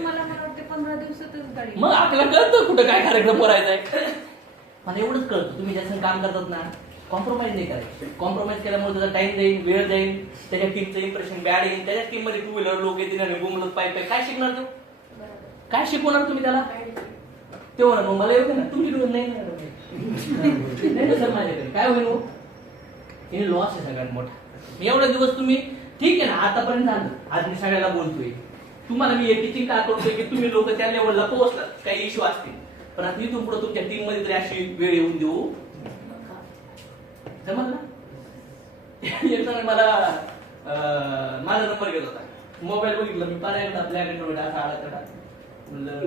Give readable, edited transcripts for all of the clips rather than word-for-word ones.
मला वाटते 15 दिवसातच गाडी. मग आपल्याला कळतं कुठं काय कार्यक्रम करायचा आहे. मला एवढंच कळतं तुम्ही ज्याचं काम करतात ना कॉम्प्रोमाइज नाही करायचं. कॉम्प्रोमाइज केल्यामुळे त्याचा टाइम जाईल, वेळ जाईल, त्याच्या टीमचं इम्प्रेशन बॅड येईल. त्याच्या टीम मध्ये टू व्हीलर लोक येतील आणि बोंबलत पाय काय शिकणार तो? काय शिकवणार तुम्ही त्याला? ते होणार मग मला येऊ ना तुमची डोळ नाही ना सर माझ्याकडे काय होईल? हे लॉस आहे सगळ्यात मोठा. एवढे दिवस तुम्ही ठीक आहे ना आतापर्यंत झालं. आज मी सगळ्याला बोलतोय तुम्हाला मी टीचिंग का करतोय की तुम्ही लोक त्या लेवलला पोहोचलात. काही इश्यू असतील पण आता इथून पुढे तुमच्या टीम मध्ये तरी अशी वेळ येऊन देऊ जमल ना. येताना मला माझा नंबर घेत होता. मोबाईल बघितला मी पारा एकदा ब्लॅक असा आला चढा म्हणलं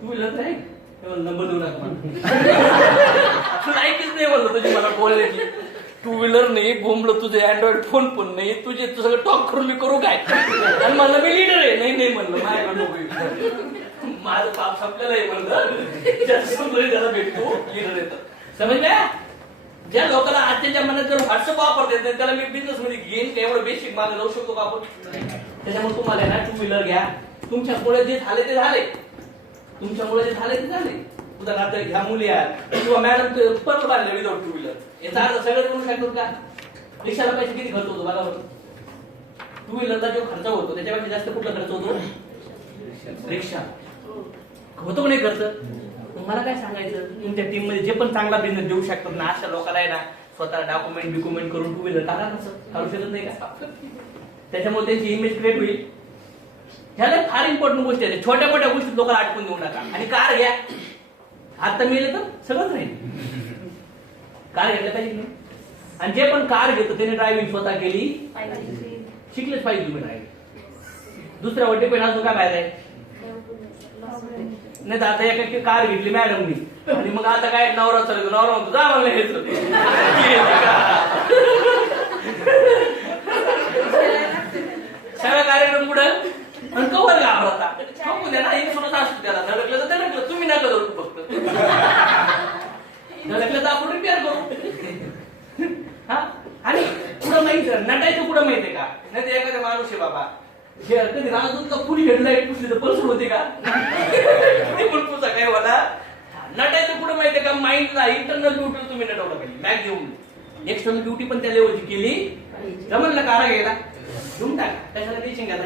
तू व्हीलर आहे नंबर देऊ नका ऐकच नाही म्हणलं तुझी मला बोलण्याची. टू व्हीलर नाही बोंबलं तुझे अँड्रॉइड फोन पण नाही तुझे तू सगळं टॉक करून मी करू काय आणि म्हणलं मी लीडर आहे. नाही नाही म्हणलं माझ्याकडे माझं पाप संपलेलं आहे म्हणलं त्याला भेटतो लीडर येतं समजल्या. ज्या लोकांना आजच्या मनात जर व्हॉट्सअप वापरता येत त्याला मी बिझनेस मध्ये घेईन का एवढं बेसिक मागे जाऊ शकतो का आपण? त्याच्यामुळे तुम्हाला ना टू व्हीलर घ्या. तुमच्यामुळे जे झाले ते झाले, तुमच्यामुळे जे झाले ते झाले. उदाहरणार्थ ह्या मुली आहेत किंवा मॅडम परत बांधले विदाउट टू व्हीलर याचा अर्थ सगळं करू शकतो का? रिक्षाला पैसे किती खर्च होतो बघा बरं. टू व्हीलरचा जो खर्च होतो त्याच्यापेक्षा जास्त कुठला खर्च होतो? रिक्षा होतो नाही खर्च. मला काय सांगायचं तुमच्या टीम मध्ये जे पण चांगला बिझनेस देऊ शकतात ना अशा लोकांना आहे ना स्वतः डॉक्युमेंट करून टू व्हीलर काढा कसं काढू शकत नाही का? त्याच्यामुळे त्यांची इमेज क्रिएट होईल. ह्याला फार इम्पॉर्टंट गोष्टी आहे. छोट्या मोठ्या गोष्टी लोकांना अटकून देऊ नका. आणि कार घ्या आता मिळेल तर सगळंच राहील. कार घेतलं पाहिजे नाही. आणि जे पण कार घेतो त्याने ड्रायव्हिंग स्वतः केली शिकलेच पाहिजे तुम्ही ड्रायव्हिंग. दुसऱ्यावर डिपेंड असं काय फायदा आहे? नाही तर आता एक कार घेतली मॅडमनी आणि मग आता काय नवरा चालतो नवरा म्हणतो जा म्हणलं घेतलं सगळं कार्यक्रम पुढे आणि कवर घाबरता सांगू द्या ना इन्शुरन्स असतो त्याला धडकलं तर धडकलं तुम्ही नका धरू फक्त धडकलं तर आपण रिपेअर करू. हा आणि पुढं माहिती नटायचं पुढं माहितीये का? नाही तर एखादा माणूस आहे बाबा कधी राजूतला फुल हेडलाईट पुसली तर पल्स होते का? पण पुसा काय होता नटायचं पुढे माहितीये का? माइंडला इंटरनल ब्युटी तुम्ही नटवलं पाहिजे. मॅक्झिमम एक्सटर्नल ब्युटी पण त्या लेवलची केली जमल ना कारा घ्यायला घेऊन टाका. कशाला टेन्शन घ्यायला?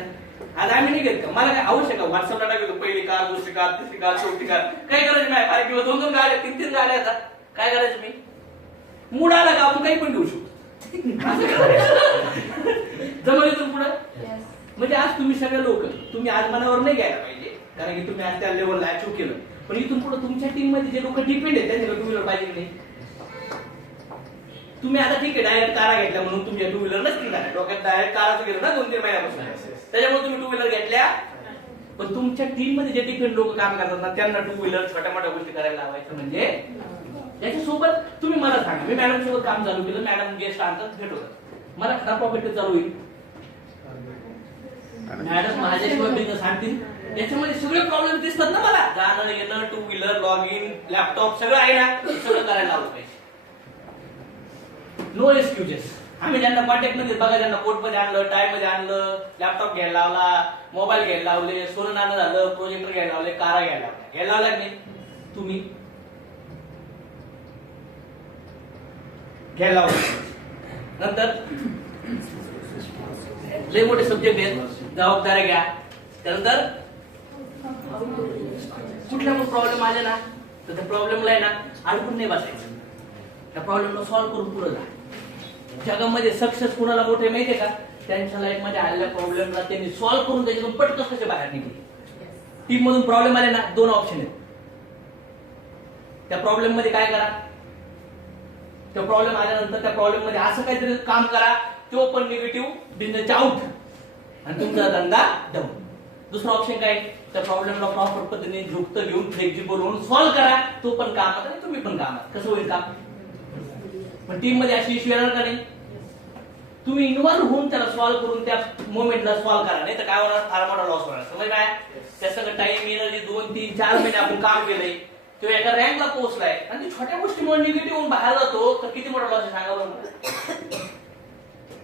आज आम्ही नाही घेत का? मला काय आवश्यक आहे व्हॉट्सअपला टाकतो पहिली कार दुसरी कार तिसरी कार चौथी कार काय करायचं नाही. अरे किंवा 2-2 गाड्या 3-3 गाड्या येतात काय करायचं? मी मूड आला का आपण काही पण घेऊ शकतो. जमल इथून पुढे म्हणजे आज तुम्ही सगळे लोक तुम्ही आज मनावर नाही घ्यायला पाहिजे कारण की तुम्ही आज त्या लेवलला अचीव्ह केलं. पण इथून पुढे तुमच्या टीम मध्ये जे लोक डिपेंड आहेत त्यांच्याकडे टू व्हीलर पाहिजे नाही. तुम्ही आता ठीक आहे डायरेक्ट कारा घेतल्या म्हणून तुमच्या टू व्हीलर नसतील का? डोक्यात डायरेक्ट काराचं गेलं ना 2-3 महिन्यापासून त्याच्यामुळे तुम्ही टू व्हीलर घेतल्या. पण तुमच्या टीम मध्ये जे डिपेंड लोक काम करतात ना त्यांना टू व्हीलर छोट्या मोठ्या गोष्टी करायला लावायचं. म्हणजे त्याच्यासोबत तुम्ही मला सांगा मी मॅडम सोबत काम चालू केलं मॅडम गेस्ट आणतात भेटवतात मला खराब प्रॉफिट चालू होईल. मॅडम माझ्याशिवाय बिझनेस आणतील याच्यामध्ये सगळे प्रॉब्लेम दिसतात ना मला. जाणं येणं two wheeler log in laptop सगळं आहे ना सगळं करायला लावलं पाहिजे. No excuses. आम्ही ज्यांना कॉन्टॅक्ट मध्ये बघा ज्यांना कोर्ट मध्ये आणलं टाय मध्ये आणलं लॅपटॉप घ्यायला लावला मोबाईल घ्यायला लावले सोनं नाणं झालं प्रोजेक्टर घ्यायला लावले कारा घ्यायला लावल्या नाही तुम्ही घ्यायला लावलं. नंतर लय मोठे सब्जेक्ट आहेत जबाबदाऱ्या घ्या. त्यानंतर कुठल्या पण प्रॉब्लेम आले ना तर त्या प्रॉब्लेमला आहे ना अडकून नाही बसायचं. त्या प्रॉब्लेमला सॉल्व्ह करून पुढे जा. जगामध्ये सक्सेस कुणाला मोठे माहितीये का? त्यांच्या लाईफ मध्ये आलेल्या प्रॉब्लेमला त्यांनी सॉल्व्ह करून त्याच्यातून पटकन कसे बाहेर निघले. टीम मधून प्रॉब्लेम आले ना 2 ऑप्शन आहेत. त्या प्रॉब्लेम मध्ये काय करा? त्या प्रॉब्लेम आल्यानंतर त्या प्रॉब्लेम मध्ये असं काहीतरी काम करा तो पण निगेटिव्ह बिझनेस आउट आणि तुमचा धंदा डाऊन. दुसरा ऑप्शन काय? त्या प्रॉब्लेमला प्रॉपर पद्धतीने युक्त घेऊन फ्लेक्झिबल होऊन सॉल्व्ह करा तो पण कामात आणि तुम्ही पण कामात. कसं होईल काम? पण टीम मध्ये अशी इश्यू येणार का नाही? तुम्ही इन्व्हॉल्व होऊन त्याला सॉल्व्ह करून त्या मोमेंटला सॉल्व्ह करा नाही तर काय होणार फार मोठा लॉस होणार. समज काय? त्या सगळं टाइम एनर्जी 2-3-4 महिने आपण काम केलंय तो एका रँकला पोहोचलाय आणि छोट्या गोष्टीमुळे निगेटिव्ह होऊन बाहेर जातो तर किती मोठा लॉस आहे सांगा बरं.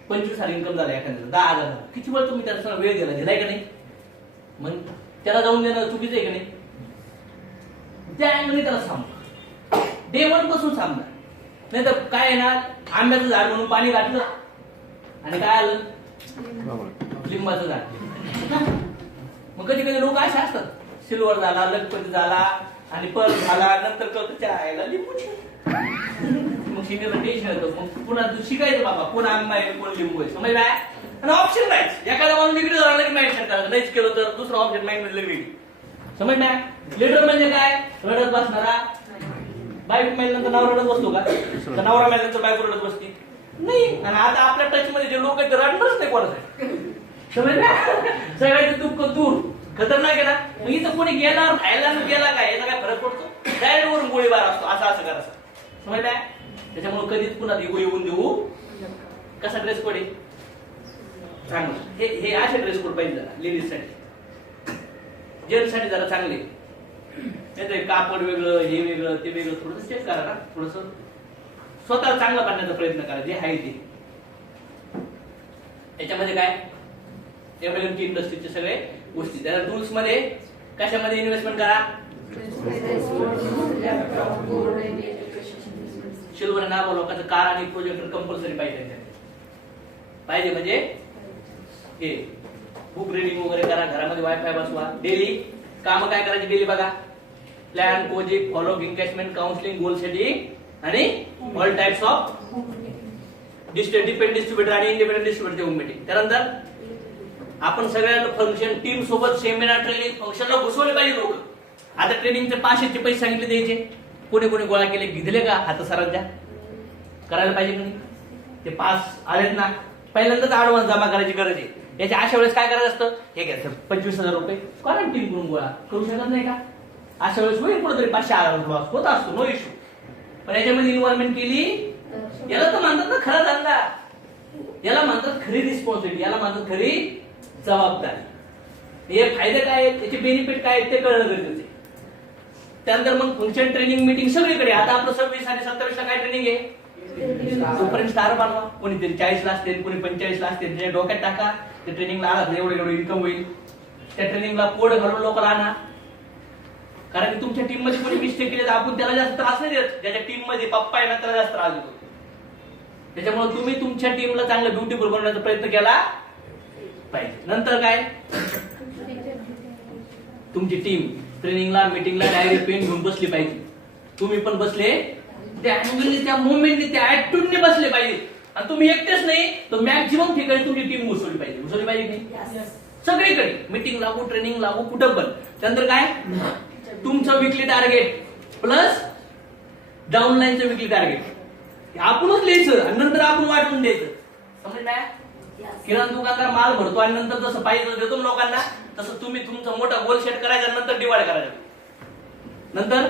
25,000 इन्कम झाला एखाद्याचा 10,000 किती वेळ तुम्ही त्याला वेळ दिलाय का नाही? मग त्याला जाऊन देणं चुकीचं आहे का नाही? त्या अँगलने त्याला सांगू, डे वन पासून सांगणार. नाही तर काय आहे ना, आंब्याचं झाड म्हणून पाणी घातलं आणि काय आलं, लिंबाचं झाड. मग कधी कधी लोक असे असतात, सिल्वर झाला, लखपती झाला आणि पर्ल झाला, नंतर कळतं चहायला लिंबू. मग सिनियर टेन्शन येतं. मग पुन्हा तू शिकायचं बाबा, कोण आंबा आहे कोण लिंबू आहे, समज काय. आणि ऑप्शन नाहीच, एखादा माणूस तिकडे झाला की माइंड सेट करायचं, नाहीच केलं तर दुसरं ऑप्शन माइंड मध्ये वेगळी. समज नाही. लीडर म्हणजे काय, रडत बसणारा. बायको मेल्यानंतर नवरा रडत बसतो का? नवरा मेल्यानंतर बायको रडत बसती नाही. आणि आता आपल्या टच मध्ये जे लोक आहेत ते रडणारच नाही कोणासाठी. समज ना, सगळ्याचे दुःख दूर, खतरनाक आहे ना. मग इथं कोणी गेला राहायला गेला काय, याचा काय फरक पडतो? डायरेक्ट वरून गोळीबार असतो, असं करायचं. समज काय. त्याच्यामुळे कधीच पुन्हा इगो येऊन देऊ. कसा ड्रेस कोड आहे चांगला, हे असे ड्रेस कोड पाहिजे जरा लेडीज साठी. जेंट्स साठी जरा चांगले, नाही कापड वेगळं, हे वेगळं, ते वेगळं. थोडस चेक करा ना, थोडस स्वतः चांगलं करण्याचा प्रयत्न करा जे आहे ते. याच्यामध्ये काय, एमएलएमची इंडस्ट्रीचे सगळे गोष्टी. त्याला टूल्स मध्ये कशामध्ये इन्व्हेस्टमेंट करा. सिल्वर नाव लोकांचं कार आणि प्रोजेक्टर कंपल्सरी पाहिजे. म्हणजे हे बुक रीडिंग वगैरे करा, घरामध्ये वायफाय बसवा. डेली काम काय करायची, डेली बघा. Plan, project, follow, engagement, counselling, goal setting आणि all types of dependent distributor आणि इंडिपेंडेंट डिस्ट्रीब्युटरची मीटिंग. त्यानंतर आपण सगळ्या फंक्शन टीम सोबत सेमिनार, ट्रेनिंग, फंक्शनला घुसवले पाहिजे लोक. आता ट्रेनिंगचे 500चे पैसे सांगितले द्यायचे, कोणी कोणी गोळा केले, घेतले का हात सरांच्या, करायला पाहिजे का नाही. ते पास आलेत ना, पहिल्यांदाच ऍडव्हान्स जमा करायची गरज आहे. याच्या अशा वेळेस काय करायचं असतं, हे घ्यायचं 25,000 रुपये क्वारंटीन करून गोळा करू शकत नाही का. अशा वेळेस होईल कुठेतरी 500 लॉस होत असतो, नो इश्यू. पण याच्यामध्ये इन्व्हॉल्वमेंट केली, याला तर म्हणतात ना खरा धंदा, याला म्हणतात खरी रिस्पॉन्सिबिलिटी, याला म्हणतात खरी जबाबदारी. हे फायदे काय आहेत, याचे बेनिफिट काय आहेत ते कळणं गरजेचं आहे. त्यानंतर मग फंक्शन, ट्रेनिंग, मीटिंग सगळीकडे. आता आपलं 26 आणि 27 ला काय ट्रेनिंग आहे, तोपर्यंत स्टार बनवा. कोणीतरी 40 ला असते, कोणी 45 ला असते. त्याच्या डोक्यात टाका, त्या ट्रेनिंगला आला एवढं इन्कम होईल. त्या ट्रेनिंगला कोड घालून लोकांना आणा. कारण की तुमच्या टीम मध्ये कोणी मिस्टेक केली तर आपण त्याला जास्त त्रास नाही देत. ज्याच्या टीम मध्ये पप्पा आहे ना त्याला जास्त त्रास देतो. त्याच्यामुळे तुम्ही तुमच्या टीमला चांगलं ब्युटीफुल बनवण्याचा प्रयत्न केला पाहिजे. नंतर काय, तुमची टीम ट्रेनिंगला, मीटिंगला डायरेक्ट पेन घेऊन बसली पाहिजे. तुम्ही पण बसले, त्या अँगलने, त्या मुवमेंटने, त्या ऍटिट्यूडने बसले पाहिजे. आणि तुम्ही एकटेच नाही तर मॅक्झिमम ठिकाणी तुमची टीम घुसवली पाहिजे की नाही, सगळीकडे. मीटिंग लागू, ट्रेनिंग लागू, कुठं पण. त्यानंतर काय, तुमचं विकली टार्गेट प्लस डाऊनलाईनचं विकली टार्गेट आपणच लिहायचं आणि नंतर आपण वाटून द्यायचं. समज काय, किराणा दुकानदार माल भरतो आणि नंतर जसं पाहिजे देतो लोकांना, तसं तुम्ही तुमचा मोठा गोल सेट करायचा, नंतर डिवाइड करायचा. नंतर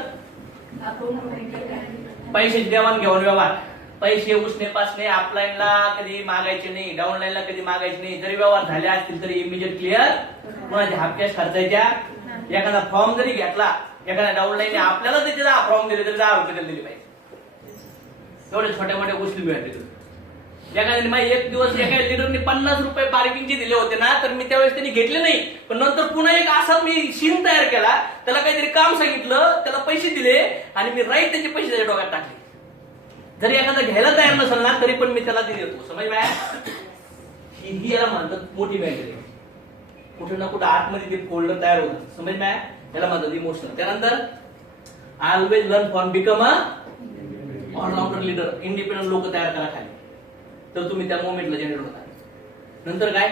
पैशाची देवाणघेवाण व्यवहार, पैसे उसने पासने अपलाईनला कधी मागायचे नाही, डाऊनलाईनला कधी मागायचे नाही. जरी व्यवहार झाले असतील तरी इमिजिएट क्लिअर, कोणाच्या हाफ कॅश खर्चायच्या. एखादा फॉर्म जरी घेतला, एखाद्या डाऊनलाईनने आपल्याला त्याचे 10 फॉर्म दिले तरी 10 रुपये दिले पाहिजे. एवढ्या छोट्या मोठ्या गोष्टी मिळतील. एखाद्याने एक दिवस एका लिडरने 50 रुपये पार्किंगचे दिले होते ना, तर मी त्यावेळेस त्यांनी घेतले नाही. पण नंतर पुन्हा एक असा मी सीन तयार केला, त्याला काहीतरी काम सांगितलं, त्याला पैसे दिले आणि मी राईट त्याचे पैसे त्याच्या डोक्यात टाकले. जरी एखादा घ्यायला तयार नसेल ना तरी पण मी त्याला ते देतो. समज बाय, ही याला म्हणतात मोठी मेंटॅलिटी. कुठे ना कुठे आतमध्ये ते फोल्डर तयार होतं. समज बाय, याला म्हणतात इमोशनल. त्यानंतर always learn for become a allrounder leader. Independent लोक तयार करा खाली, तर तुम्ही त्या मोमेंटला जनरेट होता. नंतर काय,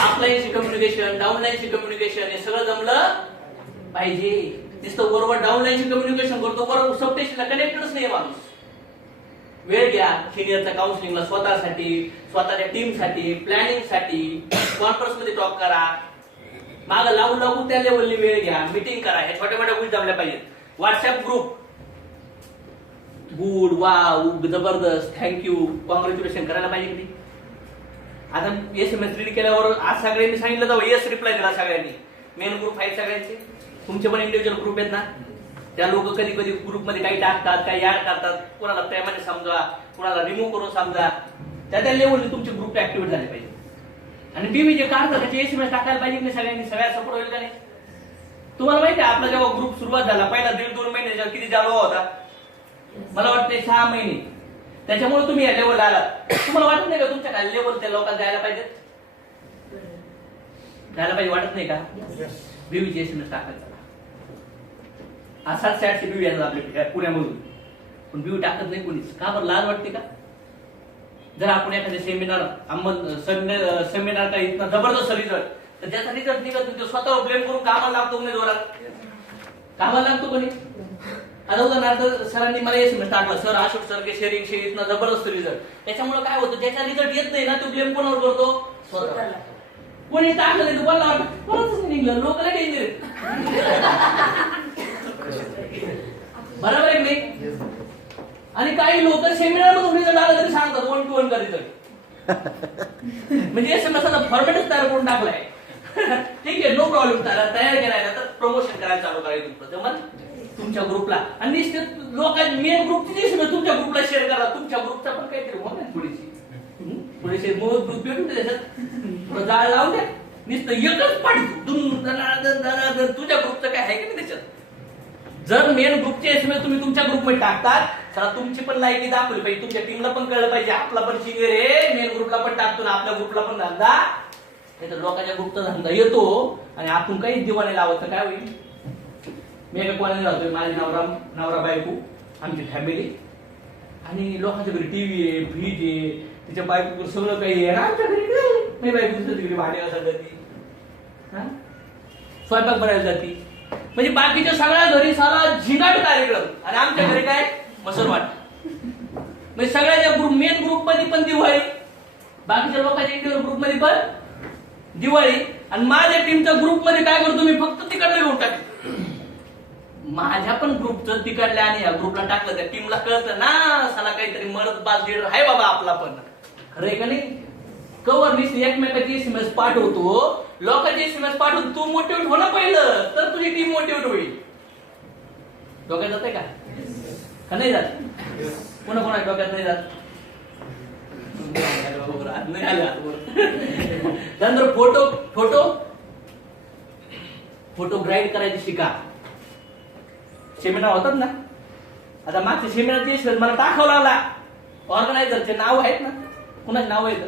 ऑफलाईनची कम्युनिकेशन, डाऊनलाईनची कम्युनिकेशन, हे सगळं जमलं पाहिजे. नुसतं बरोबर डाऊनलाईनची कम्युनिकेशन करतो, बरोबर सबस्टेशनला कनेक्टच नाही माणूस. वेळ घ्या सिनियरच्या काउन्सिलिंगला, स्वतःसाठी, स्वतःच्या टीमसाठी, प्लॅनिंगसाठी, कॉन्फरन्स मध्ये टॉक करा. माग लागू त्या लेवलनी वेळ घ्या, मीटिंग करा. ह्या छोट्या मोठ्या गोष्टी जमल्या पाहिजेत. व्हॉट्सअप ग्रुप, गुड, वाव, जबरदस्त, थँक्यू, कॉंग्रॅच्युलेशन करायला पाहिजे की नाही. आता SMS रीड केल्यावर आज सगळ्यांनी सांगितलं तर येस रिप्लाय दिला सगळ्यांनी. मेन ग्रुप आहेत सगळ्यांचे, तुमचे पण इंडिव्हिज्युअल ग्रुप आहेत ना. त्या लोक कधी कधी ग्रुपमध्ये काही टाकतात, काही ऍड करतात. कोणाला प्रेमाने समजा, कोणाला रिमूव्ह करून समजा. त्या लेवलने तुमचे ग्रुप ऍक्टिव्हेट झाले पाहिजे. आणि बीवी जे काढतात त्याचे एसएमएस टाकायला पाहिजे की नाही सगळ्यांनी, सगळ्या सपोर्ट होईल का नाही? तुम्हाला माहिती आहे आपला जेव्हा ग्रुप सुरुवात झाला पहिला 1.5-2 महिने किती जाळवा होता? मला वाटतं 6 महिने. त्याच्यामुळे तुम्ही या लेवलला आलात. तुम्हाला वाटत नाही का तुमच्या खाली लेवल त्या लोकांना जायला पाहिजेत? जायला पाहिजे वाटत नाही का? बीवीचे एसएमएस टाकायचा. असाच 700 बीवी येतात आपल्या पुण्यामधून, पण बीवी टाकत नाही कोणीच. का बरं? लाज वाटते का? जर आपण एखाद्या सेमिनार काही इतना जबरदस्त रिझल्ट, तर ज्याचा रिझल्ट निघत तो स्वतःवर ब्लेम करून कामाला लागतो कोणी जोरात? कामाला लागतो कोणी? आता उदाहरणार्थ सरांनी मला एसएमएस टाकला, सर अशोक सर के शेअरिंग शे इतना जबरदस्त रिझल्ट. त्याच्यामुळे काय होतं, ज्याचा रिझल्ट येत नाही ना तो ब्लेम कोणावर करतो? स्वतःला. कोणी टाकलं नाही तुम्हाला वाटतं कोणाच नाही निघलं, लोकांना डेंजर. बरोबर आहे नाही? आणि काही लोक सेमिनार मधून रिझल्ट आला तरी सांगतात 1 to 1 का रिझल्ट. म्हणजे एसएमएसचा फॉर्मॅटच तयार करून टाकलाय. ठीक आहे, नो प्रॉब्लेम. तयार करायला तर प्रमोशन करायला चालू करायचं तुमच्या ग्रुपला. आणि निश्चित लोक मेन ग्रुपची एसएमएस तुमच्या ग्रुपला शेअर करा. तुमच्या ग्रुपचा पण काहीतरी हो ना थोडीशी मूळ ग्रुप भेटून त्याच्यात जाळ लावून द्या. नुसतं एकच पाठवतो तुझ्या ग्रुपचं काय आहे की नाही त्याच्यात. जर मेन ग्रुपचे एसएमएस तुम्ही तुमच्या ग्रुपमध्ये टाकतात, चला तुमची पण लायकी दाखवली पाहिजे, तुमच्या टीमला पण कळलं पाहिजे आपला पण सिनियर आहे, मेन ग्रुपला पण टाकतो ना, आपल्या ग्रुपला पण धंदा. तर लोकांच्या ग्रुपचा धंदा येतो आणि आपण काही दिवाने लावत काय होईल? मी एका कॉलेजला राहतोय, माझे नवरा बायको, आमची फॅमिली, आणि लोकांच्या घरी टीव्ही आहे, फ्रीज आहे, तिच्या बायको सगळं काही आहे. आमच्या घरी काय? मी बायको तिकडे भांडे घासायला जाती, स्वयंपाक बनायला जाती. म्हणजे बाकीच्या सगळ्या घरी सारा झिंगाट कार्यक्रम, आणि आमच्या घरी काय? मसरवाट. म्हणजे सगळ्याच्या ग्रुप मेन ग्रुप मध्ये पण दिवाळी, बाकीच्या लोकांच्या इंडिव्हिज्युअल ग्रुप मध्ये पण दिवाळी, आणि माझ्या टीमच्या ग्रुप मध्ये काय करतो मी? फक्त तिकडलं घेऊन टाकतो. माझ्या पण ग्रुपचं तिकडल्या आणि या ग्रुपला टाकलं, त्या टीमला कळतं ना साला काहीतरी मर्द बाज लीडर आहे बाबा आपला पण. खरं आहे का नाही? कवर नुसती एकमेकाची एसएमएस पाठवतो, लोकांची एसएमएस पाठवून तू मोटिवेट होणं पहिलं, तर तुझी टीम मोटिवेट होईल. डोक्यात जाते का नाही जात? कोणा डोक्यात नाही जात? नाही आले. त्यानंतर फोटो ग्राईड करायची शिका. सेमिनार होतात ना, आता मागच्या सेमिनारचे मला टाकावं लागला. ऑर्गनायझरचे नाव आहेत ना, कुणाचे नाव आहेत?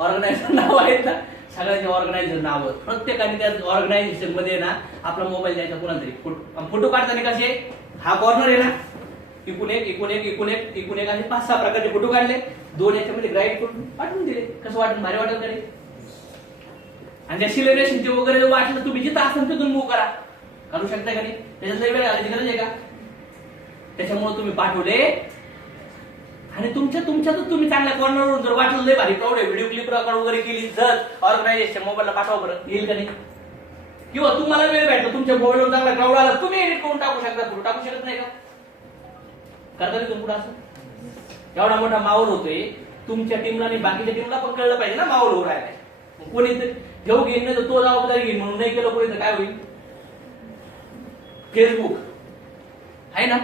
ऑर्गनायझर नाव आहेत ना, सगळ्यांचे ऑर्गनायझर नाव. प्रत्येकाने त्या ऑर्गनायझेशन मध्ये ना आपला मोबाईल द्यायचा कुणाला तरी. फोटो काढताना कसे, हा कॉर्नर आहे ना, इकून एक असे 5-6 प्रकारचे फोटो काढले, 2 याच्यामध्ये ग्राईड करून पाठवून दिले. कसं वाटलं? भारी वाटलं तरी. आणि त्या सिलेब्रेशनचे वगैरे वाटलं तुम्ही जिथं असेल तिथून मूव्ह करा, काढू शकता का नाही? त्याच्यात लय वेळ घालायची गरज आहे का? त्याच्यामुळे तुम्ही पाठवले, आणि तुमच्यातच तुम्ही चांगल्या कॉर्नरवरून जर वाटलं लय भारी प्राऊड आहे, व्हिडिओ क्लिप वगैरे केली, जर ऑर्गनायझेशन मोबाईलला पाठवा बरं, येईल का नाही? किंवा तुम्हाला वेळ भेटला, तुमच्या मोबाईलवर चांगला क्राऊड आला, तुम्ही एडिट करून टाकू शकता. फोटो टाकू शकत नाही का? करता तुम्ही पुढे असं? एवढा मोठा माहोल होतोय, तुमच्या टीमला आणि बाकीच्या टीमला पण कळलं पाहिजे ना माहोल होऊ राहिलाय. कोणी घेऊ घेईन नाही तर तो जबाबदारी घेईन, म्हणून नाही केलं कोणी तर काय होईल? फेसबुक आहे ना,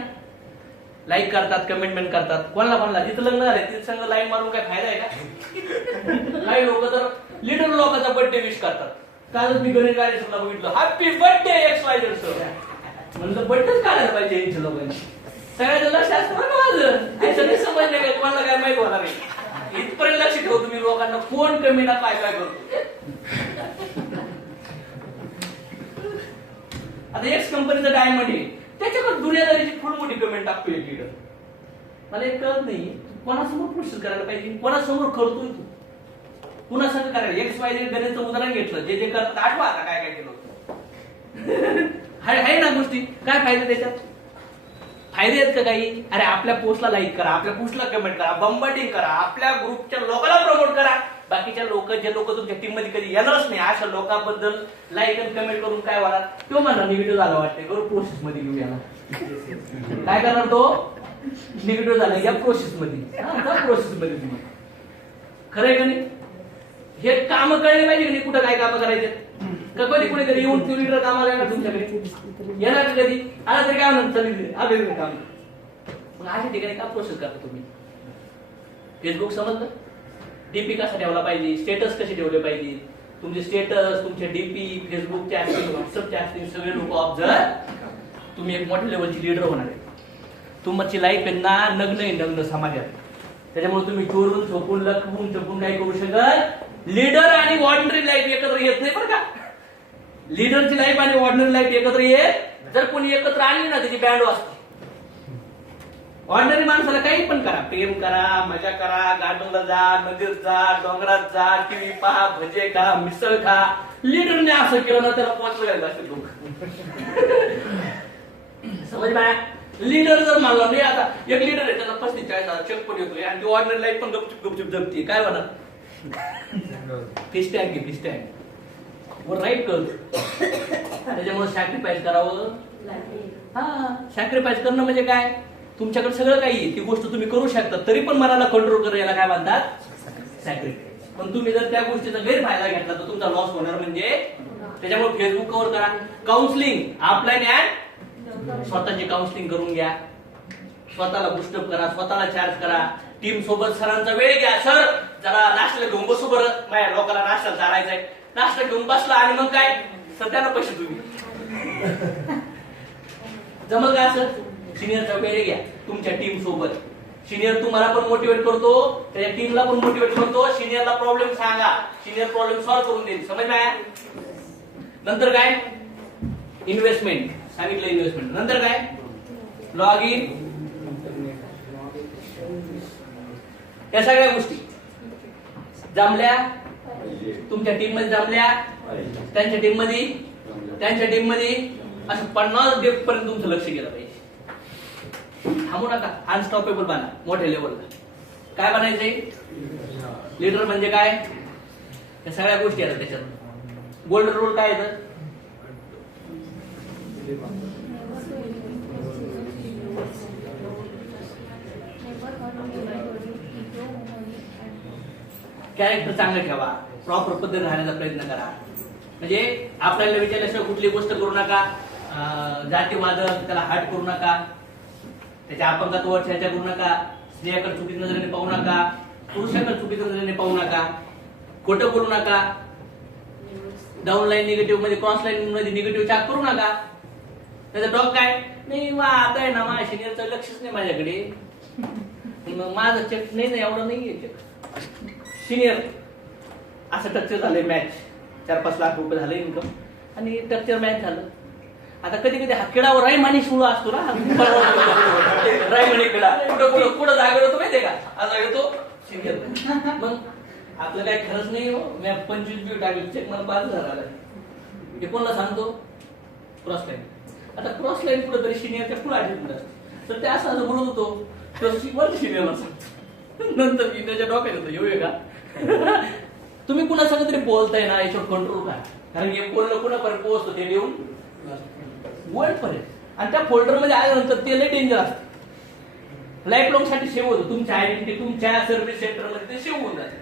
लाईक करतात, कमेंटमेंट करतात, कोणाला जिथं लग्न झालंय तिथे संग लाईक मारून काय फायदा आहे का? काही लोक तर लिटर लोकांचा बर्थडे विश करतात. कालच मी गणेश गायसरला बघितलं, हॅपी बर्थडे XYZ सर. म्हणलं बर्थडेच काढायला पाहिजे यांच्या लोकांनी. सगळ्याचं लक्ष असतं ना माझं, असं नाही समजलं काय तुम्हाला काय माहित होणार आहे. इथपर्यंत लक्ष ठेव तुम्ही लोकांना कोण कमी ना काय करतो. आता एक्स कंपनीचा डायमंड आहे, त्याच्याकडे दुनियादारीची फुल मोठी पेमेंट टाकतोय लीडर. मला एक कळत नाही कोणासमोर प्रोसेस करायला पाहिजे, कोणासमोर करतोय तू, कुणासंग करायला. XYZ गणेशचं उदाहरण घेतलं, जे करतात आठवा आता काय केलं होतं. आहे ना गोष्टी, काय फायदे त्याच्यात? फायदे आहेत का काही? अरे आपल्या पोस्टला लाईक करा, आपल्या पोस्टला कमेंट करा, बंबाटिंग करा, आपल्या ग्रुपच्या लोकांना प्रमोट करा. बाकीच्या जे लोक तुमच्या टीम मध्ये कधी येणारच नाही अशा लोकांबद्दल लाईक आणि कमेंट करून काय होणार? तो म्हणणार निगेटिव्ह झाला वाटते, करू प्रोसेस मध्ये घेऊ याला. काय करणार तो? निगेटिव्ह झाला या प्रोसेस मध्ये, प्रोसेस मध्ये तुम्ही. खरं आहे का नाही? हे काम कळले पाहिजे की नाही, कुठं काय काम करायचे का? कधी कुणीतरी येऊन टू लीडर कामाला येणार तुमच्याकडे, येणार कधी आला तरी काय म्हणून काम. मग अशा ठिकाणी का प्रोसेस करता तुम्ही? फेसबुक समजलं? डीपी कसा ठेवला पाहिजे, स्टेटस कसे ठेवले पाहिजे, तुमचे स्टेटस, तुमचे डीपी, फेसबुकचे असतील, व्हॉट्सअपचे असतील, सगळे लोक ऑब्झर्व. तुम्ही एक मोठ्या लेवलची लीडर होणार आहे. तुमची लाईफ आहे ना नग्न आहे, नग्न समाजात. त्याच्यामुळे तुम्ही चोरून झोपून लखवून झोपून काही करू शकत. लीडर आणि ऑर्डिनरी लाईफ एकत्र येत नाही बरं का. लीडरची लाईफ आणि ऑर्डिनरी लाईफ एकत्र येत. जर कोणी एकत्र आली ना त्याची बँड वाजते. ऑर्डिनरी माणसाला काही पण करा, प्रेम करा, मजा करा, गार्डनला जा, नदीत जा, डोंगरात जा, टीव्ही पहा, भजे खा, मिसळ खा. लीडरने असं केलं ना त्याला पोचवायला असते लोक. समज ना. लीडर जर मानला नाही, आता एक लीडर आहे त्याचा 35,000 चेक पण येतोय आणि ती ऑर्डिनरी लाईफ पण गपचूप गपचूप जगते, काय म्हणा. फिश टँक घे, फिश टँक वर राईट कर. त्याच्यामुळे सॅक्रिफाईस करावं. हा, सॅक्रिफाईस करणं म्हणजे काय, तुमच्याकडे सगळं काही आहे, ती गोष्ट तुम्ही करू शकता, तरी पण मनाला कंट्रोल करायला काय म्हणतात, सॅक्रिफाईस. पण तुम्ही जर त्या गोष्टीचा गैरफायदा घेतला तर तुमचा लॉस होणार. म्हणजे त्याच्यामुळे फेसबुक कव्हर करा, काउन्सिलिंग ऑफलाईन अँड स्वतःची काउन्सिलिंग करून घ्या, स्वतःला बुस्टअप करा, स्वतःला चार्ज करा. टीम सोबत सरांचा वेळ घ्या. सर जरा नाश्त्याला घेऊन बसू बरं, माझ्या लोकांना नाश्ता चारायचाय. नाश्ता घेऊन बसला आणि मग काय सध्याला पैसे तुम्ही जमल का. सर सिनियरचा वेळ घ्या तुमच्या टीम सोबत. सिनियर तुम्हाला पण मोटिवेट करतो, त्याच्या टीमला पण मोटिवेट करतो. सिनियरला प्रॉब्लेम सांगा, सिनियर प्रॉब्लेम सॉल्व्ह करून देईल. समज काय. नंतर काय, इन्व्हेस्टमेंट सांगितलं, इन्व्हेस्टमेंट. नंतर काय, लॉग इन. या सगळ्या गोष्टी जमल्या तुमच्या टीम मध्ये, जमल्या त्यांच्या टीम मध्ये असं 50 डेप्थ पर्यंत तुमचं लक्ष गेलं पाहिजे. थांबू नका, अनस्टॉपेबल बना मोठ्या लेवलला. काय बनायचंय, लीडर म्हणजे काय, या सगळ्या गोष्टी आहेत त्याच्यात. गोल्डन रूल काय येतं, कॅरेक्टर चांगलं ठेवा, प्रॉपर पद्धतीने राहण्याचा प्रयत्न करा. म्हणजे आपल्याला विचारल्याशिवाय कुठली गोष्ट करू नका. जातीवाद त्याला हाट करू नका, त्याच्या अपंगत्व चर्चा करू नका, स्त्रियाकडे चुकीच्या नजरेने पाहू नका, पुरुषाकडे चुकीच्या नजरेने पाहू नका, खोटं करू नका, डाऊन लाईन निगेटिव्ह मध्ये क्रॉस लाईन मध्ये निगेटिव्ह चाक करू नका. त्याचा डॉग काय नाही, आता आहे ना माझ्या सिनियरचं लक्षच नाही माझ्याकडे, माझं चेक नाही एवढं नाहीये चेक. सिनियर असं टक्चर झालंय, मॅच 4-5 लाख रुपये झाले इन्कम आणि टक्चर मॅच झालं. आता कधी कधी हा किडावर राईमानी सुळा असतो ना, राईमानी किडा कुठं जागेवर होतो माहितीये का, असा येतो सिनियर. मग आपलं काही खरंच नाही हो, मी 25 टाकले चेक मला 5,000 आला. हे कोणाला सांगतो, क्रॉस लाईन. आता क्रॉस लाईन पुढे तरी सिनियरच्या पुढे आठवत असतो, तर ते असं बोलत होतो सिनियरला सांगतो. नंतर मी त्याच्या डोक्यात होतो, येऊ का तुम्ही कुणा सांगा तरी बोलताय ना, याच्यावर कंट्रोल करा. कारण हे बोलणं कुणापर्यंत पोहोचतं ते लिहून वर्ल्ड पर्यंत. आणि त्या फोल्डर मध्ये आल्यानंतर ते लय डेंजर असतं, लाईफ लॉंग साठी सेव्ह होतं. तुमच्या आयडेंटिटी तुमच्या सर्व्हिस सेंटर मध्ये ते सेव्ह होऊन जाते.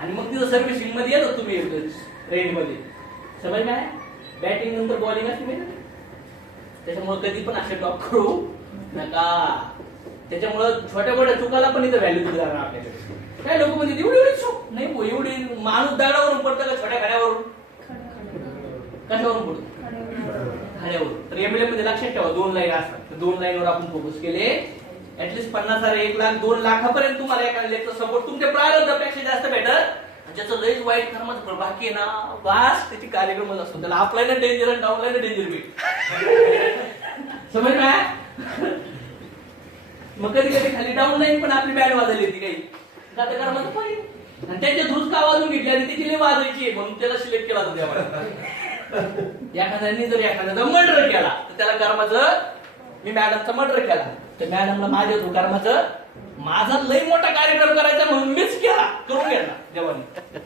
आणि मग तिथं सर्व्हिसिंग मध्ये येतो तुम्ही रेंज मध्ये. समज काय, बॅटिंग नंतर बॉलिंग असते माहिती. त्याच्यामुळे कधी पण असे टॉप करू नका. त्याच्यामुळं छोट्या मोठ्या चुकाला पण इथं व्हॅल्यू दिली जाणार आपल्याकडे. काय लोक म्हणजे एवढी चूक नाही, एवढी माणूस दगडावरून पडतं का छोट्या खड्यावरून, कशावरून पडतो, खड्यावरून. तर एमएलए मध्ये लक्षात ठेवा 2 लाईन असतात, 2 लाईनवर आपण फोकस केले, ऍटलीस्ट 50,000, 1 लाख, 2 लाखापर्यंत तुम्हाला एखाद्या लेखचा सपोर्ट तुमच्या प्रारंभापेक्षा जास्त भेटत. ज्याचं लईच वाईट कर्माचं फळ बाकी आहे ना, वास त्याची कार्यक्रमच असतो. त्याला ऑफलाईन डेंजर आणि डाऊनलाईन डेंजर भेट. समज काय. मग कधी कधी खाली डाऊन लाईन पण आपली बॅट वाजवली होती काही कर्माचं फळ, आणि त्यांच्या धूस का वाजून घेतली आणि तिची वाजवायची म्हणून त्याला सिलेक्ट केला होता. एखाद्याने जर एखाद्याचा मर्डर केला तर त्याला कर्माचं, मी मॅडमचा मर्डर केला तर मॅडमला माझ्या कर्माचं, माझा लई मोठा कार्यक्रम करायचा म्हणून मीच केला, करून घेतला देवाने.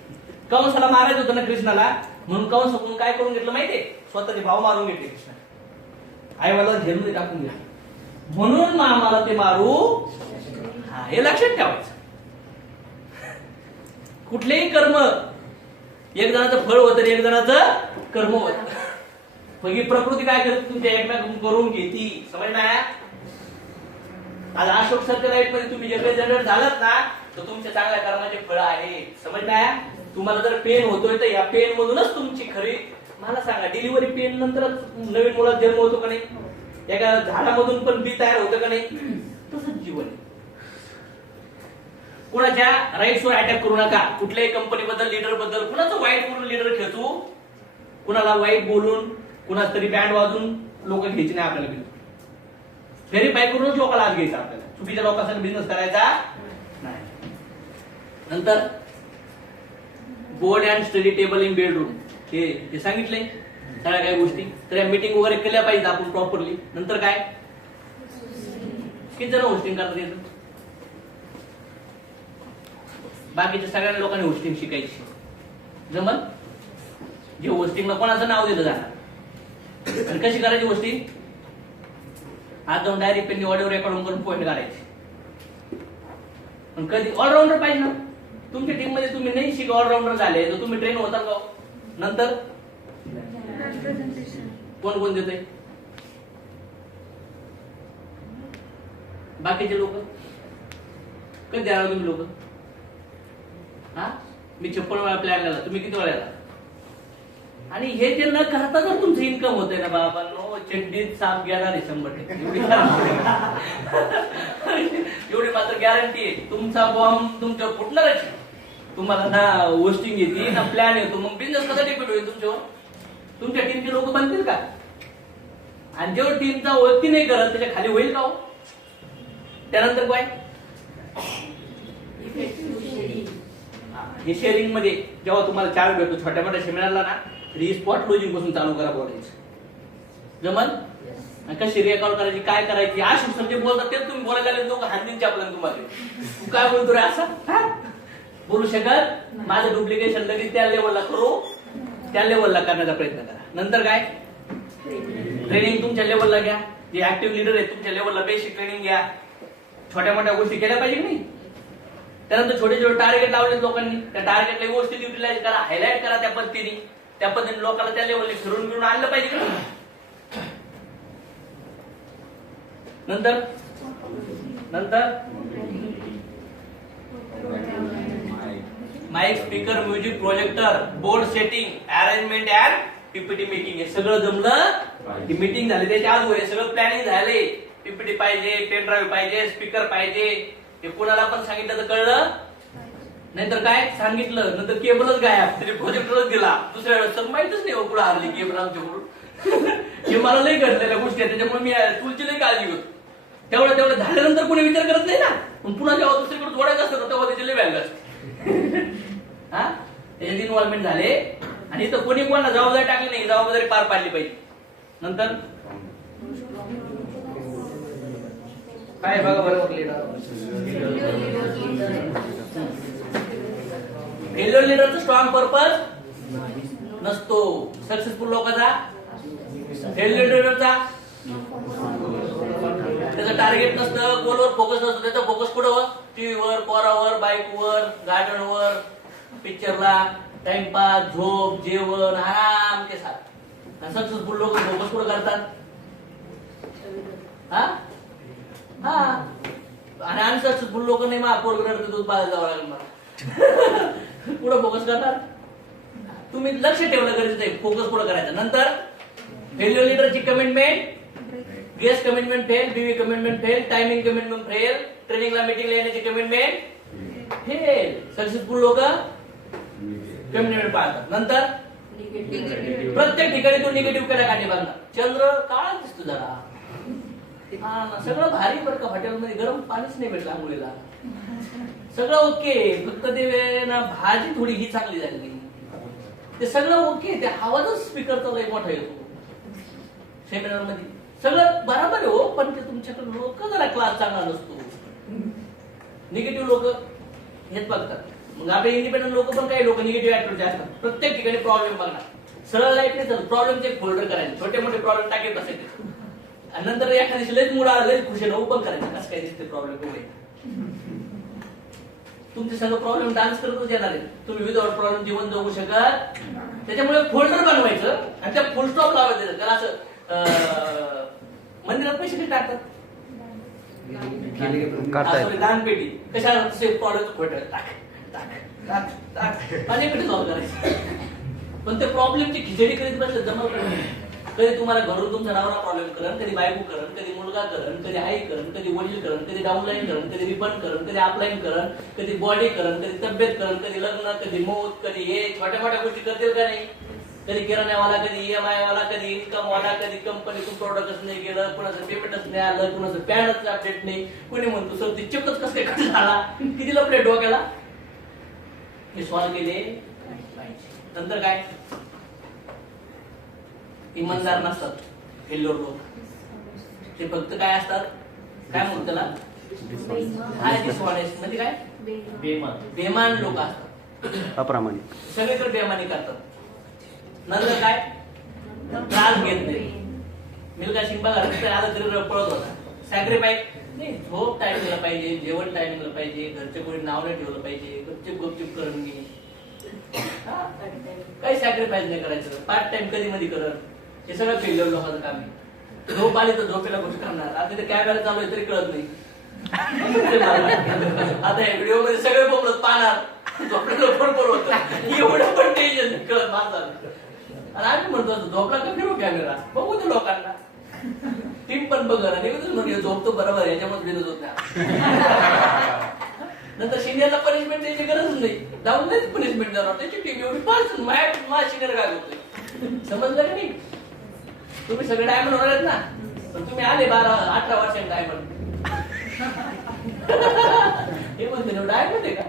कंसाला मारायचं होतं ना कृष्णाला, म्हणून कंस काय करून घेतलं माहितीये, स्वतःचे भाव मारून घेतले कृष्ण. आईवाला झेलमध्ये टाकून घ्या म्हणून आम्हाला ते मारू. हा, हे लक्षात ठेवायचं. कुठलेही कर्म एक जणाचं फळ होतं, एक जणाचं कर्म होतं. ही प्रकृती काय करते, तुमच्या एकमेकांकडून करून घेती. समज ना. आज अशोक सरच्या लाईफ मध्ये तुम्ही जनरेट झालात ना, तर तुमच्या चांगल्या कर्माचे फळ आहे. समजताय? तुम्हाला जर पेन होतोय तर या पेन मधूनच तुमची खरी, मला सांगा डिलिव्हरी पेन नंतरच नवीन मुलात जन्म होतो का नाही? एका झाडामधून पण बी तयार होतं का नाही? तसंच जीवन आहे. कुणाच्या राईट्स वर अटॅक करू नका. कुठल्याही कंपनी बद्दल, लीडर बद्दल कुणाचं वाईट बोलून लीडर खेचू, कुणाला वाईट बोलून, कुणाच तरी बँड वाजून लोक घ्यायची नाही आपल्याला. व्हेरीफाय करूनच लोकांना आज घ्यायचा आपल्याला. चुकीच्या लोकांसाठी बिझनेस करायचा नाही. नंतर board and study table in bedroom, हे सांगितलंय सगळ्या काही गोष्टी. तर या मीटिंग वगैरे केल्या पाहिजे आपण प्रॉपरली. नंतर काय, किती जण होस्टिंग करतात येतं? बाकीच्या सगळ्या लोकांनी होस्टिंग शिकायची. जमल? जे होस्टिंगला कोणाचं नाव दिलं जाणार आणि कशी करायची होस्टिंग? आज जाऊन डायरेक्ट पेननी ऑडिओ रेकॉर्ड करून पॉईंट काढायचे. पण कधी ऑलराऊंडर पाहिजे ना तुमच्या टीम मध्ये. तुम्ही नाही शिक ऑलराऊंडर झाले तर तुम्ही ट्रेन होता का? नंतर कोण कोण देते? बाकीचे लोक कधी द्याल तुम्ही लोक? हा, मी 56 वेळा प्लॅन केला, तुम्ही किती वेळा? आणि हे जे न करता जर तुमचं इन्कम होतंय ना बाबा, नो चड्डीत साप घेणार आहे 100%. एवढी मात्र गॅरंटी आहे. तुमचा बॉम्ब तुमच्यावर फुटणारच. तुम्हाला ना होस्टिंग येते ना प्लॅन येतो, मग बिझनेस कसा डिपेंड होईल तुमच्यावर? तुमच्या टीमचे लोक बनतील का? आणि जेव्हा टीमचा ओळखी नाही करत त्याच्या खाली होईल का हो? त्यानंतर काय, हे शेअरिंग मध्ये जेव्हा तुम्हाला चार्ज भेटतो छोट्या मोठ्या सेमिनारला ना, तरी स्पॉट लॉजिंग पासून चालू करा बोलायचं. जमल? कशी रेकॉर्ड करायची, काय करायची, आशिष सर जे बोलतात तेच तुम्ही बोलायला लागले. लोक हांदींच्या आपल्याला तुम्हाला, तू काय बोलतो रे असं बोलू शकत? माझं डुप्लिकेशन लगेच त्या लेवलला करू, त्या लेवलला करण्याचा प्रयत्न करा. नंतर काय, ट्रेनिंग तुमच्या लेवलला घ्या. जे ऍक्टिव्ह लीडर आहे तुमच्या लेवलला बेसिक ट्रेनिंग घ्या. छोट्या मोठ्या गोष्टी केल्या पाहिजे की नाही? त्यानंतर छोटे छोटे टार्गेट लावले लोकांनी, त्या टार्गेटला व्यवस्थित युटिलाइज करा, हायलाइट करा. त्या पद्धतीने लोकांना त्या लेवलला फिरून फिरून आणलं पाहिजे की नाही? नंतर mic, speaker, music, projector, board setting, arrangement and PPT meeting. हे सगळं जमलं की मीटिंग झाली त्याच्या आज हे सगळं प्लॅनिंग झाले. पीपीटी पाहिजे, पेन ड्राईव्ह पाहिजे, स्पीकर पाहिजे. हे कुणाला पण सांगितलं तर कळलं, नाहीतर काय सांगितलं नंतर केबलच गायब, तरी प्रोजेक्टरच दिला. दुसऱ्या वेळेस तर माहितच नाही हो कुठं हरली केबल आमच्याकडून. हे मला लई घडलेल्या गोष्टी आहेत, त्याच्यामुळे मी तुलची लई काळजी घेतो. तेवढं झाल्यानंतर कोणी विचार करत नाही ना. पण पुन्हा जेव्हा दुसरीकडे जोडायचं असतं तेव्हा त्याची लई व्हॅल्यू असते. हा, त्याच्यात इन्व्हॉल्वमेंट झाले आणि इथं कोणी कोणाला जबाबदारी टाकली नाही, जबाबदारी पार पाडली पाहिजे. नंतर काय बघा बरोबर, फेल्युअर लीडरचा स्ट्रॉंग पर्पज नसतो. सक्सेसफुल लोकांचा, फेल्युअर लीडरचा त्याचं टार्गेट नसतं, गोलवर फोकस नसतो. त्याचा फोकस कुठं? टीव्हीवर, पोरावर, बाईकवर, गार्डनवर, पिक्चरला, टाइमपास, झोप, जेवण, आराम के साथ. सक्सेसफुल लोक फोकस कुठं करतात? हा, आणि अनसक्सेसफुल लोक नाही महापौर रडते दूध पाहायला जावं लागेल मला. पुढं फोकस करणार. तुम्ही लक्ष ठेवणं गरजेचं आहे, फोकस पुढे करायचं. नंतर फेल्युअर लीडरची commitment, guest commitment fail, BV commitment fail, timing commitment fail, ट्रेनिंगला मीटिंगला येण्याची कमिटमेंट फेल. सक्सेसफुल लोक कमिटमेंट पाळतात. नंतर प्रत्येक ठिकाणी तो निगेटिव्ह केला काढणे बांधणार. चंद्र काळा दिसतो जरा, सगळं भारी बरं का, हॉटेलमध्ये गरम पाणीच नाही भेटलं आंघोळीला, सगळं ओके, फक्त ते ना भाजी थोडी ही चांगली झाली, ते सगळं ओके. त्या आवाजच स्पीकरचा लय मोठा येतो सेमिनार मध्ये, सगळं बरोबर आहे हो, पण ते तुमच्याकडे लोक जरा क्लास चांगला नसतो. निगेटिव्ह लोक हेच बघतात. मग आपले इंडिपेंडंट लोक पण काही लोक निगेटिव्ह ऍटिट्यूड असतात. प्रत्येक ठिकाणी प्रॉब्लेम बघणार, सरळ लाईफ नाही चालत, प्रॉब्लेमचे एक फोल्डर करायचे, छोटे मोठे प्रॉब्लेम टाकेल बसायचे, आणि नंतर एखाद्या दिवशी लयच मूड आला, लयच खुशी ओपन करायचं, कसं काय दिसते प्रॉब्लेम वगैरे. तुमचे सगळं प्रॉब्लेम डान्स करतच येणार आहे. तुम्ही विदाउट प्रॉब्लेम जीवन जगू शकत. त्याच्यामुळे फोल्डर बनवायचं आणि त्या फुल स्टॉप लावायचं. त्याला असं मंदिरात पैसे किती टाकतात, सॉरी दानपेटी कशाला सेफ प्रॉडक्ट खोट टाक टाक टाक टाक माझ्याकडे सॉल्व्ह करायचं. पण ते प्रॉब्लेमची खिचडी करीत बसले जमा कधी तुम्हाला घरून तुमचा नवरा प्रॉब्लेम करण, कधी बायको करण, कधी मुलगा करण, कधी आई करण, कधी वडील करण, कधी डाऊनलाईन करण, कधी रिफंड करण, कधी अपलाईन करण, कधी बॉडी करण, कधी तब्येत करण, कधी लग्न, कधी मौत, कधी हे छोट्या मोठ्या गोष्टी करतील का नाही. कधी किराण्यावाला, कधी EMI वाला, कधी इन्कम वाला, कधी कंपनीतून प्रोडक्टच नाही गेलं, कुणाचं पेमेंटच नाही आलं, कुणाचं पॅनच अपडेट नाही, कोणी म्हणतो सर ती चिपच कसं काय कट झाला, किती लपले डोक्याला. हे सॉल्व्ह केले. नंतर काय इमानदार नसतात फेल्युअर लोक. ते फक्त काय असतात, काय म्हणतो त्याला डिसऑनेस्ट म्हणजे काय बेमान लोक असतात, अप्रामाणिक, सगळीकडे बेमानी करतात. नंतर काय त्रास घेत नाही. मुलगा शिंपा घरात आला तरी पळत होता. सॅक्रिफाईस नाही, झोप टायमिंगला पाहिजे, जेवण टायमिंगला पाहिजे, घरचे कोणी नाव नाही ठेवलं पाहिजे, गपचिप करून घे, काही सॅक्रिफाईस नाही करायचं. पार्ट टाइम कधी मध्ये करत, हे सगळं फेल्युअर लोकांचं काम आहे. झोप आली तर झोपेला गोष्ट करणार. आता ते कॅमेरा चालू आहे तरी कळत नाही. आता या व्हिडिओ मध्ये सगळे बोलत पाहणार झोपलेलं बरोबर होतं, एवढं पण टेन्शन कळत माझं. आणि आम्ही म्हणतो झोपला का फिरू कॅमेरा बघू ते लोकांना, टीम पण बघ आणि म्हणजे झोपतो बरोबर याच्यामध्ये दिलं होत. नंतर सिनियरला पनिशमेंट द्यायची गरज नाही, जाऊन नाही पनिशमेंट देणार. त्याची टीम एवढी पाच माझ्या सिनियर काय होतोय समजलं का नाही. तुम्ही सगळे डायमंड होणार आहेत ना, पण तुम्ही आले 18 वर्षांनी डायमंड. हे म्हणते ना डायमंड आहे का.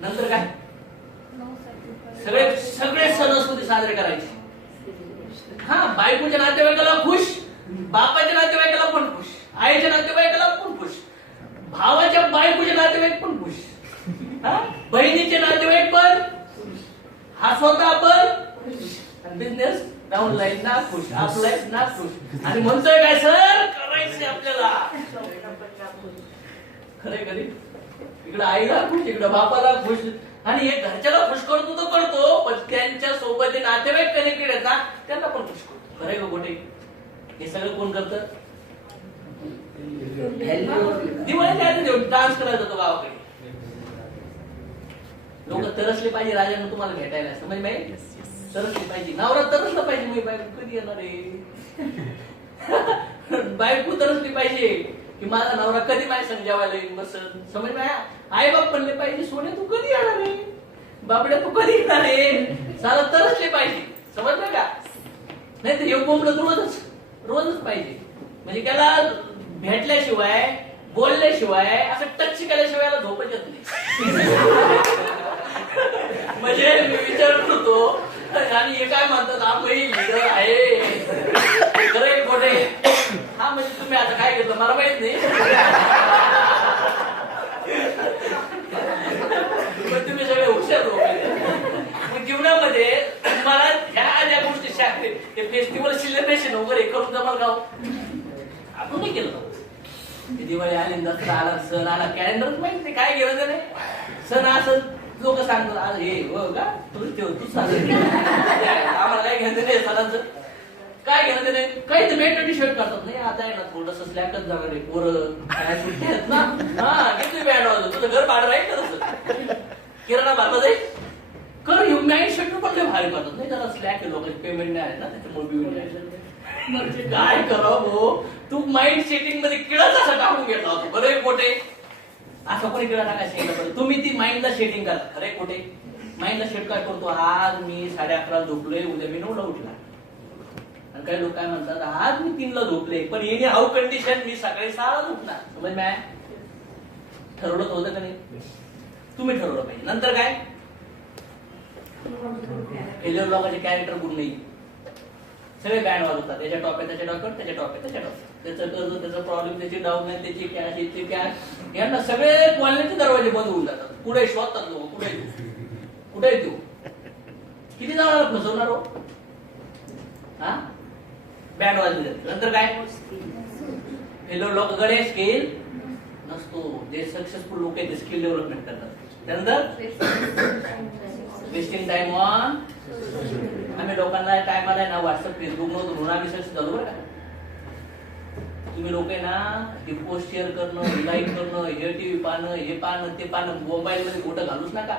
नंतर काय सगळे सगळे सणासुदी साजरे करायचे. हा, बायकोच्या नातेवाईकाला खुश, बापाच्या नातेवाईकाला पण खुश, आईच्या नातेवाईकाला पण खुश, भावाच्या बायकोचे नातेवाईक पण खुश, बहिणीचे नातेवाईक पण, हा स्वतः पण, बिझनेस डाऊनलाईन ना खुश, अपलाईन ना खुश. आणि म्हणतोय काय सर करायचंय आपल्याला खरे कधी. इकडे आईला खुश, इकडे बापाला खुश, आणि हे घरच्याला खुश करतो तो करतो, पण त्यांच्या सोबत नातेवाईक कनेक्टेड आहेत ना त्यांना पण खुश करतो. खरंय का गोटे. हे सगळं कोण करतं. दिवाळी डान्स करायला जातो गावाकडे. लोक तरसले पाहिजे राजांना तुम्हाला भेटायला, समज माहिती, तरसली पाहिजे. नवरा तरसला पाहिजे, मी बायको कधी येणार आहे. बायको तरसली पाहिजे की माझा नवरा कधी माझ्या संग जेवायला येईल बसन, समज माया. आई बाप म्हणले पाहिजे सोने तू कधी येणार आहे, बाबड्या तू कधी येणार आहे, साला तरसले पाहिजे. समजलं का. नाही तर हे बोंबलं रोजच रोजच पाहिजे. म्हणजे त्याला भेटल्याशिवाय बोलल्याशिवाय असं टच केल्याशिवाय याला झोपच येत नाही. म्हणजे मी विचार करतो आणि हे काय म्हणतात आम्ही लिडर आहे खरं खोटे. हा म्हणजे तुम्ही आता काय घेतलं मला माहित नाही, पण तुम्ही सगळे हुशार लोक. जीवनामध्ये तुम्हाला ह्या ज्या गोष्टी ते फेस्टिवल सेलिब्रेशन वगैरे करून जमल गाव आपण नाही केलं. दिवाळी आली, दसरा आला, सण आला, कॅलेंडरच माहित नाही काय गेलं नाही. सण असं लोक सांगतात आज हे हो का तूच ठेव तूच सांग, आम्हाला काय घेणं नाही सणांचं, काय घेणं नाही. काही तर मेंटल शर्ट करतात. नाही आता आहे ना थोडस स्लॅकच जाणार आहे, पोरं काय सुट्टी आहेत ना, हा घेतोय बँड वाजव, तुझं घर भाडं राहील का तसं, किराणा भरला जाईल कर. मॅट शर्ट पण लय भारी करतात. नाही त्याला स्लॅक आहे, लोकांची पेमेंट नाही आहे ना त्याच्यामुळे. म्हणजे काय करावं, तू माइंड सेटिंग मध्ये किळाच असं टाकून घेतला होता. बरं खोटे असं कोणी किळा टाकायचं. तुम्ही ती माइंडला सेटिंग करता. खरे खोटे माइंडला सेट काय करतो, आज मी 11:30 झोपलोय, उद्या मी 9ला उठला. आणि काही लोक काय म्हणतात आज मी 3ला झोपले, पण येणे हाऊ कंडिशन मी सकाळी 6ला झोपणार. समज मॅ ठरवलं होतं का नाही. तुम्ही ठरवलं पाहिजे. नंतर काय फेल्युअर लोकांचे कॅरेक्टर गुण नाही. सगळे बँड वाजवतात, त्याच्या टॉप्यात त्याच्या डॉक्टर, त्याच्या टॉप्यात त्याच्या डॉक्टर, त्याचं कर्ज, त्याचा प्रॉब्लेम, त्याची डाऊन आहे, त्याची कॅश, याची कॅश. यांना सगळे कॉलनीचे दरवाजे बंद होऊन जातात. पुढे शोधतात लोक, कुठे कुठे तू किती जणांना फसवणार हो. हा बँड वाजले. नंतर काय फेल्युअर लोकांकडे स्किल नसतो. जे सक्सेसफुल लोक आहेत ते स्किल डेव्हलपमेंट करतात. त्यानंतर वेस्टिंग टाइम ऑन. आम्ही लोकांना टाइम आलाय ना व्हॉट्सअप फेसबुक म्हणून आम्ही सक्सेस झालो बरं का. तुम्ही लोक आहे ना ते पोस्ट शेअर करणं, लाईक करणं, हे टीव्ही पाहणं, हे पाहणं, ते पाहणं, मोबाईल मध्ये खोटं घालूच नका.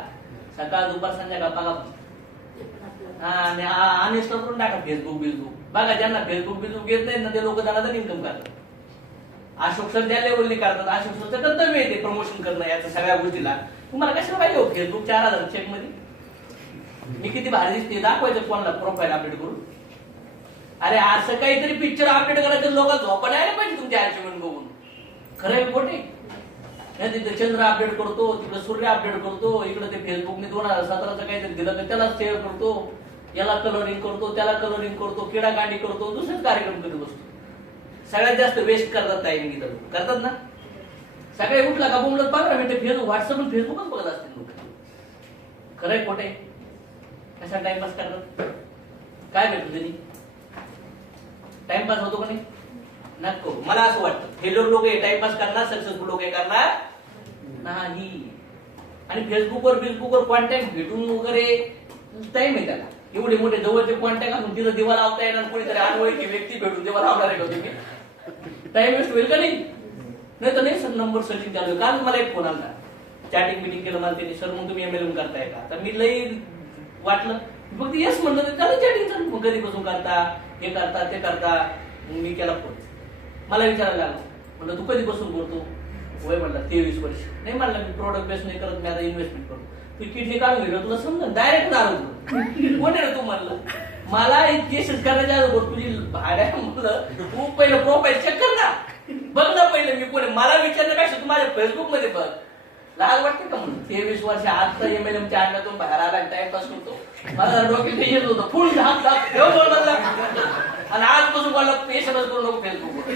सकाळ दुपार संध्याकाळ बघा. हा आणि अनइन्स्टॉल करून टाका फेसबुक बिसबुक. बघा ज्यांना फेसबुक बिसबुक येत नाही ना ते लोक दनादन इन्कम करतात. अशोक सर ज्या लेवलने करतात, अशोक सरचं कर्तव्य येते प्रमोशन करणं याच्या सगळ्या गोष्टीला. तुम्हाला कशाला पाहिजे हो फेसबुक 4000 चेक मध्ये? मी किती भारी दिसते दाखवायचं कोणाला प्रोफाईल अपडेट करून? अरे असं काहीतरी पिक्चर अपडेट करायचं लोक झोपा नाही पाहिजे तुमच्या अचिव्हमेंट बघून. खरं खोटे नाही. तिथे चंद्र अपडेट करतो, तिकडे सूर्य अपडेट करतो, इकडे ते फेसबुकने 2017चं काहीतरी दिलं तर त्याला शेअर करतो, याला कलरिंग करतो, त्याला कलरिंग करतो, किडाकांडी करतो, दुसरेच कार्यक्रम कधी बसतो. सगळ्यात जास्त वेस्ट करतात टाइम इथं करतात ना. सगळे उठला का बोंबलत 15 मिनिटं फेसबुक व्हॉट्सअप आणि फेसबुकच बघत असतील लोक. खरंय खोटे? कशा टाइमपास करतात? काय भेटतो त्यांनी? टाइमपास होतो का नाही? नको. मला असं वाटतं फेल्युअर लोक टाइमपास करणार, सक्सेसफुल लोक करणार नाही. आणि फेसबुकवर कॉन्टॅक्ट भेटून वगैरे टाइम आहे त्याला. एवढे मोठे जवळचे कॉन्टॅक्ट असून तिथं दिवा लावता येणार, कोणीतरी अनोळखी व्यक्ती भेटून दिवा लावणार आहे का तुम्ही? टाइम वेस्ट होईल का नाही? नाही तर नाही सर नंबर सर्चिंग चालू आहे. काल मला एक फोन आला, चॅटिंग मिटिंग केलं मला त्यांनी, सर मग तुम्ही MLM करताय का? तर मी लई वाटलं फक्त येस म्हणलं तर त्याला चॅटिंग चालू. मग कधीपासून करता, हे करता, ते करता. मी केला फोन. मला विचारायला लागला, म्हणलं तू कधीपासून करतो? वय म्हणला 23 वर्ष. नाही म्हणलं मी प्रोडक्ट बेस नाही करत, मी आता इन्व्हेस्टमेंट करतो. तू किडनी काढून गेलो तुला समजा डायरेक्ट आरोग्य कोण आहे तू? म्हणलं मला केसेस करायच्या अगोदर तुझी भाड्या म्हणलं तू पहिलं प्रोफाईल चेक कर ना, बघ ना पहिले मी कोण. मला विचारण्यापेक्षा तू माझ्या फेसबुक मध्ये बघ. लाज वाटते का म्हणून? 23 वर्ष आता MLM च्या अंगातून बाहेर आला टाइमपास करतो. मला डोक्यात येत होतं फुल झाप आणि आजपासून मला पेशन्स करू नको फेसबुक.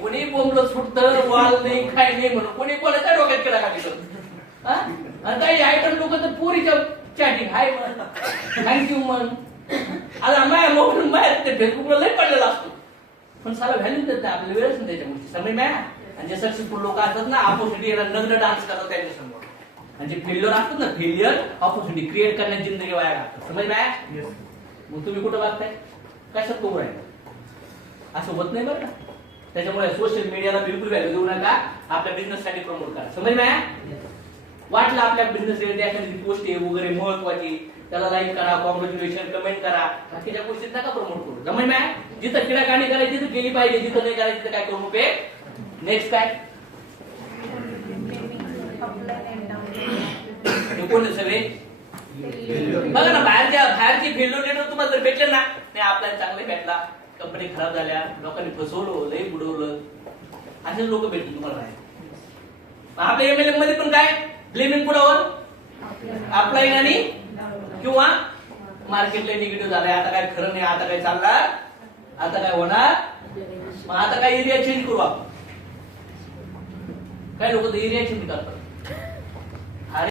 कोणी बोंबलं सुटतं वाल नाही काय नाही म्हणून कोणी कोणाच्या डोक्यात केला का? आणि काही आयटम लोक तर पोरीच्या चॅटिंग हाय म्हण, थँक्यू म्हण. आता माझ्या मोबाईल माझ्या ते फेसबुकला लई पडलेला असतो, पण साला व्हॅल्यू देत नाही. आपल्याला वेळच नाही त्याच्या गोष्टी. समज मॅ आणि जे सक्सेसफुल लोक असतात ना ऑपॉर्च्युनिटी नग्न डान्स करतात त्यांच्या समोर. आणि जे फेल्युअर असतात ना फेल्युअर ऑपॉर्च्युनिटी क्रिएट करण्याची जिंदगी वाया घालतात. समज मॅ मग तुम्ही कुठं वागताय? कशात तो राहिला? असं होत नाही बरं का. त्याच्यामुळे सोशल मीडियाला बिलकुल व्हॅल्यू देऊ नका. आपल्या बिझनेस साठी प्रमोट करा. समज मॅ वाटलं आपल्या बिझनेस एखादी पोस्ट आहे वगैरे महत्वाची, त्याला लाईक करा, कॉंग्रॅच्युलेशन कमेंट करा. बाकीच्या गोष्टीत नका प्रमोट करू. जमेल मॅ जिथं किडाकांडी करायची तिथं केली पाहिजे, जिथं नाही करायची तिथं काय करू नये. नेक्स्ट काय कोण सगळे बघा ना बाहेरची फेल्युअर लेटर तुम्हाला जर भेटले ना, नाही आपल्याला चांगले भेटला, कंपनी खराब झाल्या, लोकांनी फसवलं, लई बुडवलं, असेच लोक भेटतील तुम्हाला. आपल्या MLM मध्ये पण काय ब्लेमिंग कुणावर? अपलाईन आणि किंवा मार्केटला निगेटिव्ह झालंय, आता काय खरं नाही, आता काय चालणार, आता काय होणार, मग आता काय एरिया चेंज करू आपण. काय लोक तर एरिया चेंज करतात.